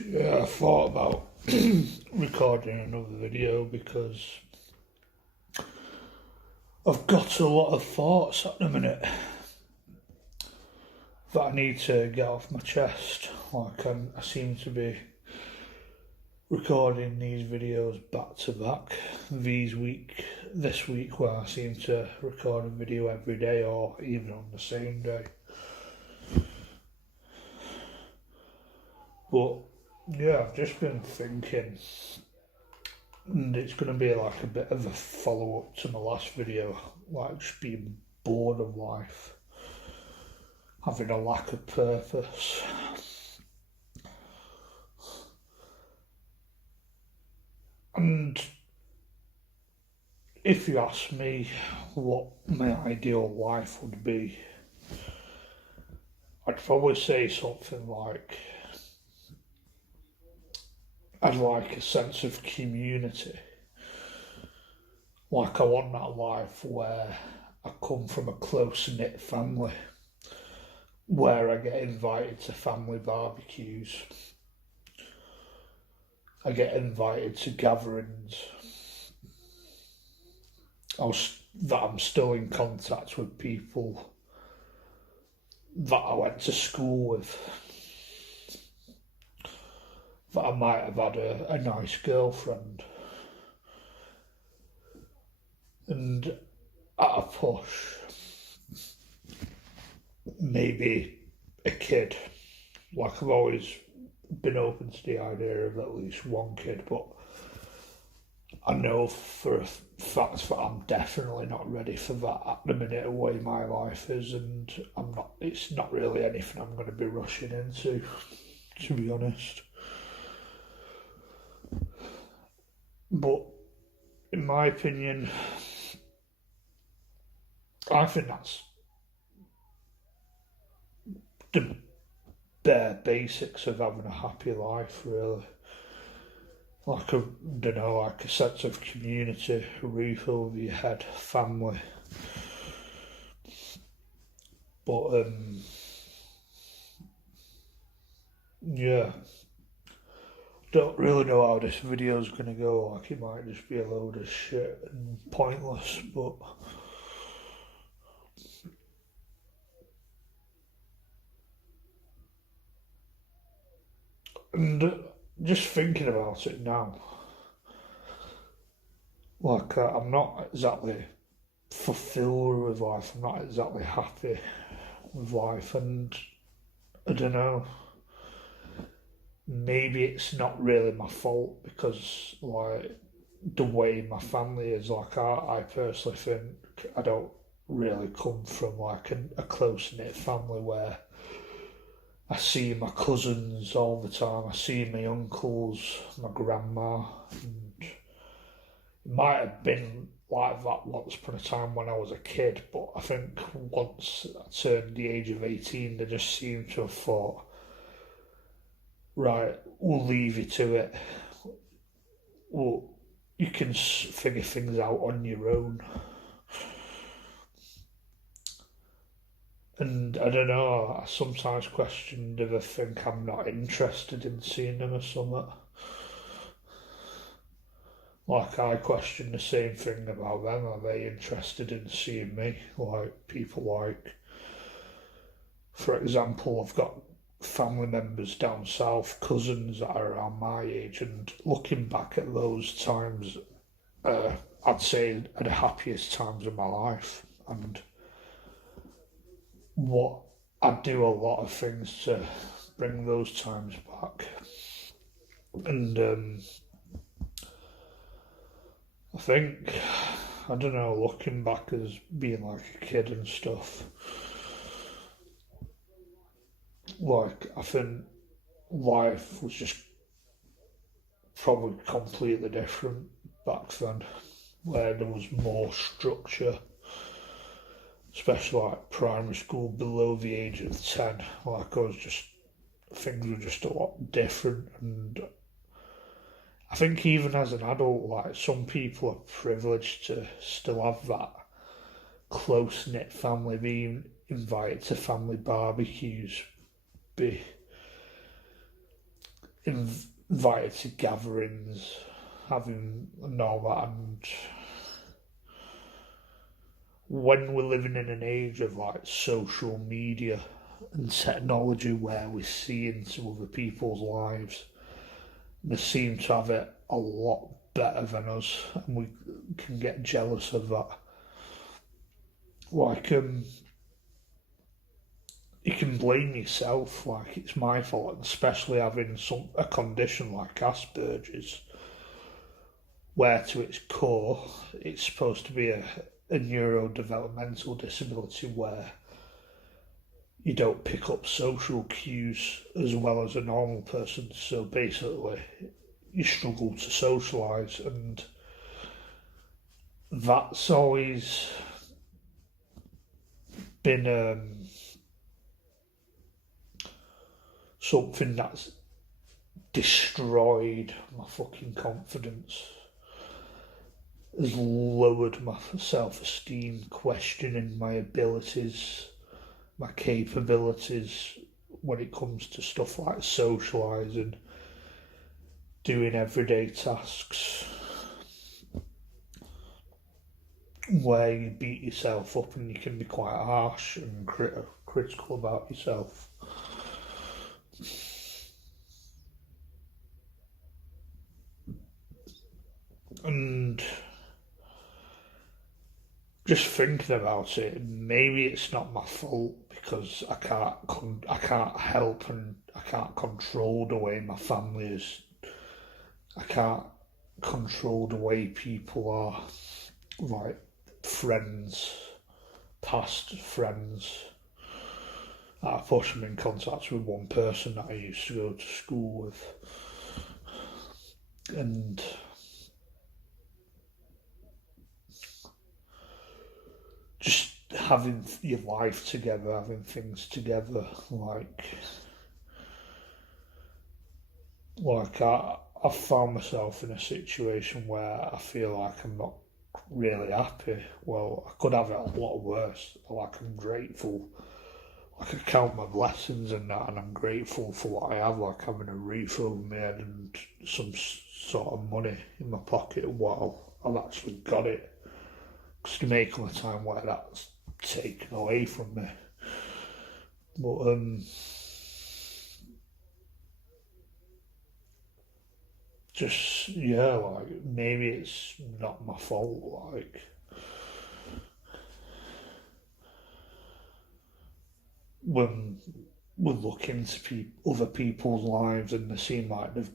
Yeah, I thought about recording another video because I've got a lot of thoughts at the minute that I need to get off my chest. I seem to be recording these videos back to back. This week, where I seem to record a video every day or even on the same day. But yeah, I've just been thinking, and it's going to be like a bit of a follow up to my last video, like just being bored of life, having a lack of purpose. And if you ask me what my ideal life would be, I'd probably say something like I'd like a sense of community. Like I want that life where I come from a close knit family, where I get invited to family barbecues, I get invited to gatherings, that I'm still in contact with people that I went to school with, that I might have had a nice girlfriend. And at a push, maybe a kid. Like I've always been open to the idea of at least one kid, but I know for a fact that I'm definitely not ready for that at the minute, the way my life is, and it's not really anything I'm going to be rushing into, to be honest. But in my opinion, I think that's the bare basics of having a happy life, really. Like like a sense of community, a roof over your head, family. But yeah, don't really know how this video's gonna go. Like it might just be a load of shit and pointless, but and just thinking about it now, I'm not exactly fulfilled with life. I'm not exactly happy with life, and I don't know. Maybe it's not really my fault because like the way my family is, I personally think I don't really come from like a close knit family where I see my cousins all the time. I see my uncles, my grandma, and it might have been like that once upon a time when I was a kid, but I think once I turned the age of 18, they just seemed to have thought, right, we'll leave you to it. Well, you can figure things out on your own. And I don't know, I sometimes question if they think I'm not interested in seeing them or something. Like I question the same thing about them. Are they interested in seeing me? Like people like, for example, I've got family members down south, cousins that are around my age, and looking back at those times, I'd say are the happiest times of my life. And what I'd do a lot of things to bring those times back. And I think, I don't know, looking back as being like a kid and stuff, like I think life was just probably completely different back then, where there was more structure, especially like primary school below the age of 10. Like I was just, things were just a lot different, and I think even as an adult, like some people are privileged to still have that close knit family, being invited to family barbecues, be invited to gatherings, having and all that. And when we're living in an age of like social media and technology where we see into other people's lives, they seem to have it a lot better than us, and we can get jealous of that. Like, you can blame yourself, like it's my fault, especially having a condition like Asperger's, where to its core it's supposed to be a neurodevelopmental disability where you don't pick up social cues as well as a normal person. So basically, you struggle to socialise, and that's always been something that's destroyed my fucking confidence, has lowered my self-esteem, questioning my abilities, my capabilities when it comes to stuff like socialising, doing everyday tasks where you beat yourself up and you can be quite harsh and critical about yourself. And just thinking about it, maybe it's not my fault because I can't help and I can't control the way my family is. I can't control the way people are, like friends, past friends. I put them in contact with one person that I used to go to school with, and just having your life together, having things together, I found myself in a situation where I feel like I'm not really happy. Well, I could have it a lot worse. Like, I'm grateful. Like, I count my blessings and that, and I'm grateful for what I have, like having a roof over my head and some sort of money in my pocket while I've actually got it. Because to make a time where that's taken away from me. But just yeah, like maybe it's not my fault. Like, when we look into other people's lives and they seem like they've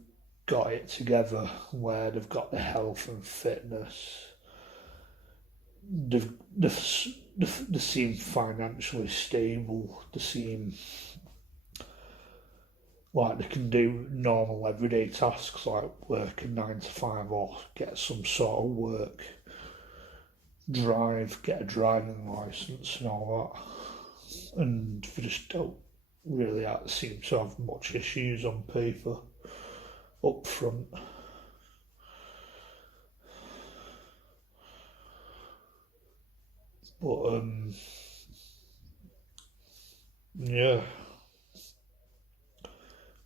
got it together, where they've got the health and fitness, they seem financially stable, they seem like they can do normal everyday tasks like work a 9 to 5 or get some sort of work, get a driving licence and all that. And they just don't really seem to have much issues on paper up front. But yeah,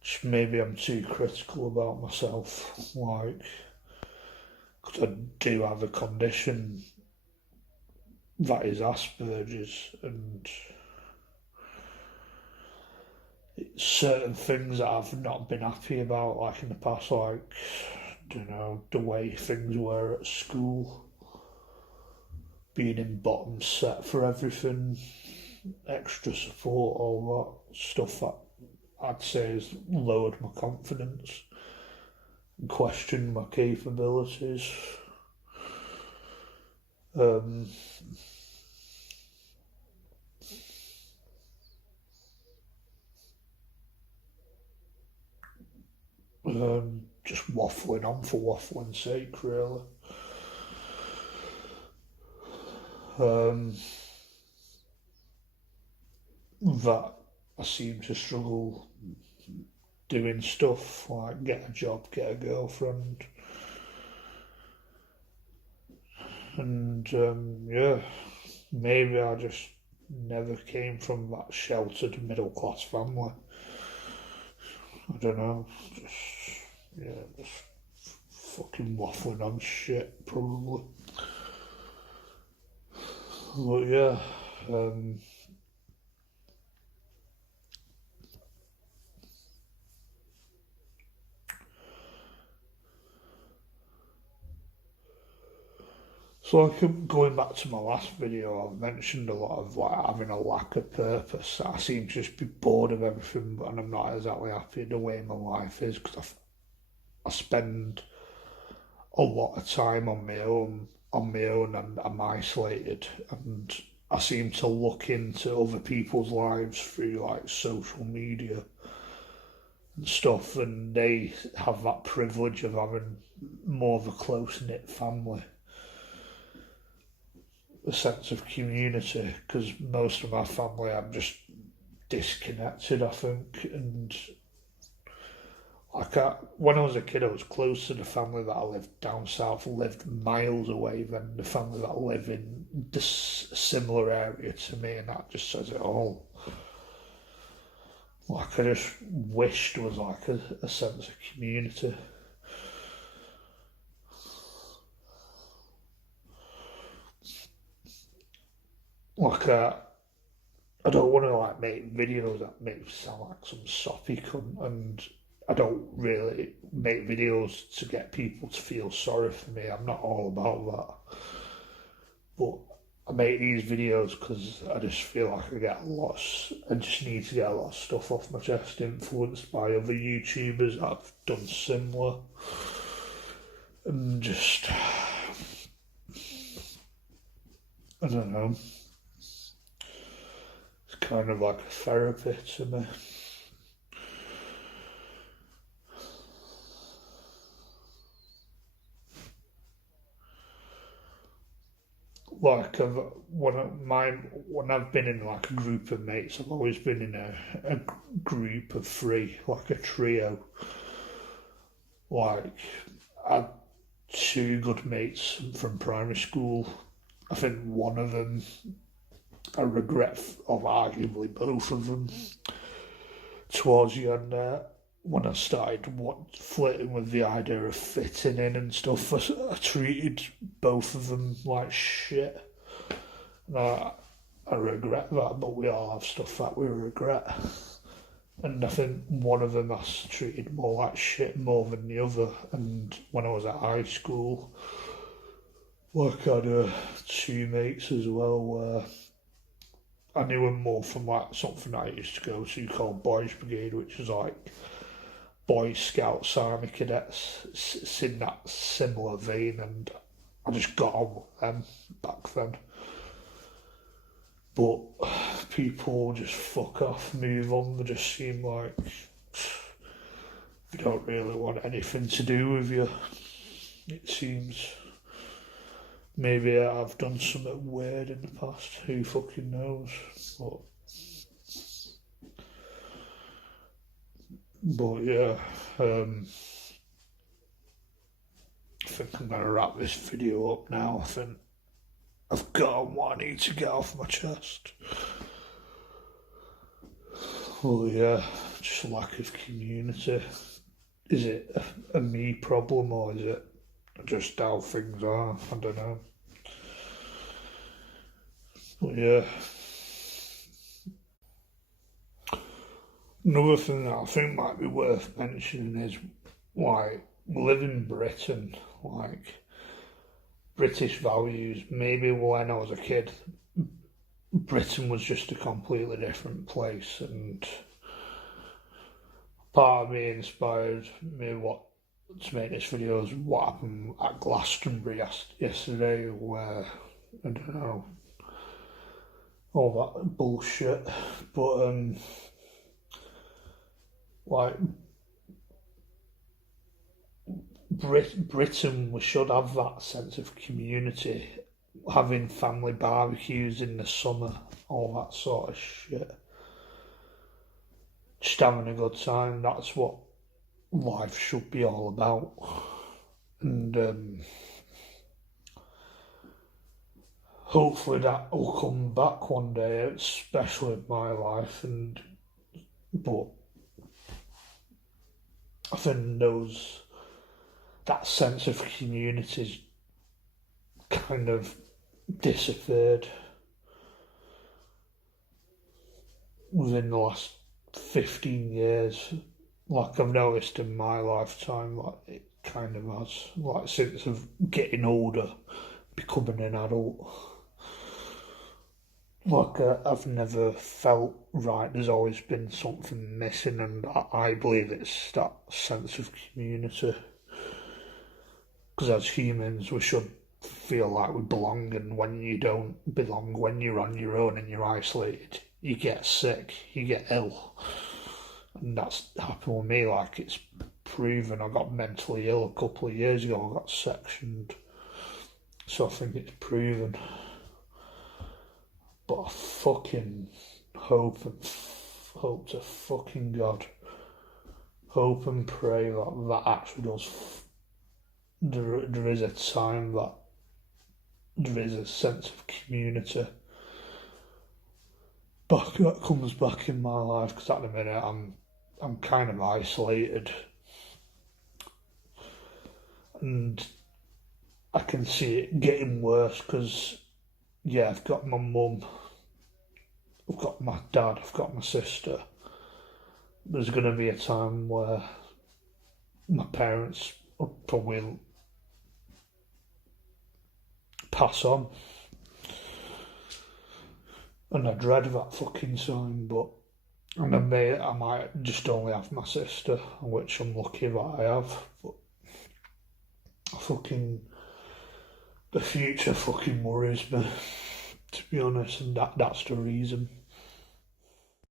just maybe I'm too critical about myself, like, because I do have a condition that is Asperger's, and certain things that I've not been happy about, like in the past, like, the way things were at school, being in bottom set for everything, extra support, all that stuff that I'd say has lowered my confidence and questioned my capabilities. Um, just waffling on for waffling's sake, really. That I seem to struggle doing stuff like get a job, get a girlfriend, and yeah, maybe I just never came from that sheltered middle class family. I don't know, just fucking waffling on shit, probably. But yeah, so going back to my last video, I've mentioned a lot of like having a lack of purpose. I seem to just be bored of everything, and I'm not exactly happy the way my life is because I spend a lot of time on my own, and I'm isolated, and I seem to look into other people's lives through like social media and stuff, and they have that privilege of having more of a close knit family, a sense of community, because most of my family I'm just disconnected, I think. And when I was a kid, I was close to the family that I lived down south, lived miles away than the family that live in this similar area to me, and that just says it all. Like, I just wished there was like a sense of community. Like, I don't want to like make videos that make me sound like some soppy cunt, and I don't really make videos to get people to feel sorry for me. I'm not all about that. But I make these videos because I just feel like I just need to get a lot of stuff off my chest, influenced by other YouTubers that have done similar. And just, I don't know, it's kind of like a therapy to me. Like when I've been in like a group of mates, I've always been in a group of three, like a trio. Like I had two good mates from primary school. I think one of them, I regret of arguably both of them towards the end there. When I started flirting with the idea of fitting in and stuff, I treated both of them like shit. And I regret that, but we all have stuff that we regret. And I think one of them I treated more like shit more than the other. And when I was at high school, like I had two mates as well where I knew them more from like something I used to go to called Boys Brigade, which is like Boy Scouts, Army Cadets. It's in that similar vein, and I just got on with them back then. But people just fuck off, move on. They just seem like they don't really want anything to do with you. It seems. Maybe I've done something weird in the past. Who fucking knows? But yeah, I think I'm gonna wrap this video up now. I think I've got what I need to get off my chest. Well, yeah, just lack of community. Is it a me problem or is it just how things are? I don't know. But yeah. Another thing that I think might be worth mentioning is like we live in Britain, like British values. Maybe when I was a kid, Britain was just a completely different place, and part of me inspired me to make this video is what happened at Glastonbury yesterday, where I don't know all that bullshit, but like Britain, we should have that sense of community, having family barbecues in the summer, all that sort of shit. Just having a good time. That's what life should be all about. And hopefully that will come back one day, especially in my life. But I think that sense of community's kind of disappeared within the last 15 years. Like I've noticed in my lifetime, like it kind of has. Like since of getting older, becoming an adult. Like I've never felt right. There's always been something missing, and I believe it's that sense of community. Because as humans, we should feel like we belong, and when you don't belong, when you're on your own and you're isolated, you get sick, you get ill. And that's happened with me, like it's proven. I got mentally ill a couple of years ago, I got sectioned. So I think it's proven. But I fucking hope to fucking God, hope and pray that that actually does. There is a time that there is a sense of community back that comes back in my life. Because at the minute I'm kind of isolated, and I can see it getting worse. Because yeah, I've got my mum, I've got my dad, I've got my sister. There's going to be a time where my parents will probably pass on. And I dread that fucking time, but and I might just only have my sister, which I'm lucky that I have. But fucking the future fucking worries me, to be honest, and that's the reason.